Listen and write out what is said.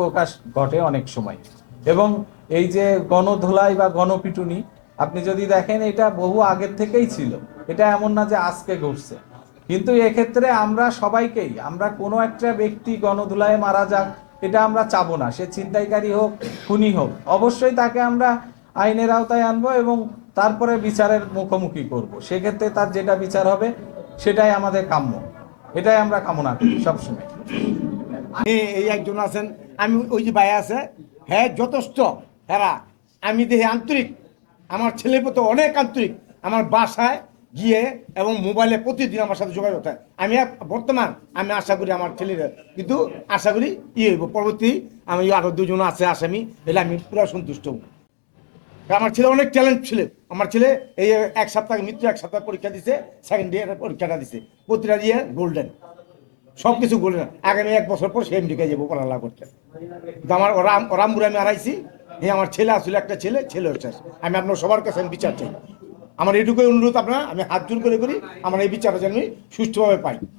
প্রকাশ ঘটে অনেক সময়। এবং এই যে গণধোলাই বা গণপিটুনি আপনি যদি দেখেন এটা বহু আগের থেকেই ছিল, এটা এমন না যে আজকে ঘটছে। কিন্তু এক্ষেত্রে আমরা সবাইকেই, আমরা কোনো একটা ব্যক্তি গণধোলায় মারা যাক এটা আমরা চাবো না, সে ছিনতাইকারী হোক খুনি হোক, অবশ্যই তাকে আমরা আইনের আওতায় আনবো এবং তারপরে বিচারের মুখোমুখি করব। সেক্ষেত্রে তার যেটা বিচার হবে সেটাই আমাদের কাম্য, এটাই আমরা কামনা করি সবসময়। এই একজন আছেন, আমি ওই যে ভাই আছে, হ্যাঁ যথেষ্ট হেরা, আমি দেখি আন্তরিক, আমার ছেলের প্রতি অনেক আন্তরিক, আমার বাসায় গিয়ে এবং মোবাইলে প্রতিদিন আমার সাথে যোগাযোগ হয়। আমি বর্তমান আমি আশা করি আমার ছেলের, কিন্তু আশা করি হইব পরবর্তী, আমি আরো দুজন আছে আসামি, এলে আমি পুরো সন্তুষ্ট হব। আমার ছেলে অনেক ট্যালেন্ট ছিল, আমার ছেলে এই এক সপ্তাহ মিত্র এক সপ্তাহ পরীক্ষা দিছে, সেকেন্ড ইয়ারের পরীক্ষাটা দিছে, প্রতিটা ইয়ার গোল্ডেন, সবকিছু গোল্ডেন। আগামী 1 বছর পর সে আমেরিকায় যাবো পড়ালেখা করতে। আমার ওরামপুরে আমি হারাইছি, এই আমার ছেলে আসলে একটা ছেলে হচ্ছে। আমি আপনার সবার কাছে আমি বিচার চাই, আমার এইটুকুই অনুরোধ আপনারা, আমি হাত জোর করে করি আমার এই বিচারটা যেন আমি সুষ্ঠুভাবে পাই।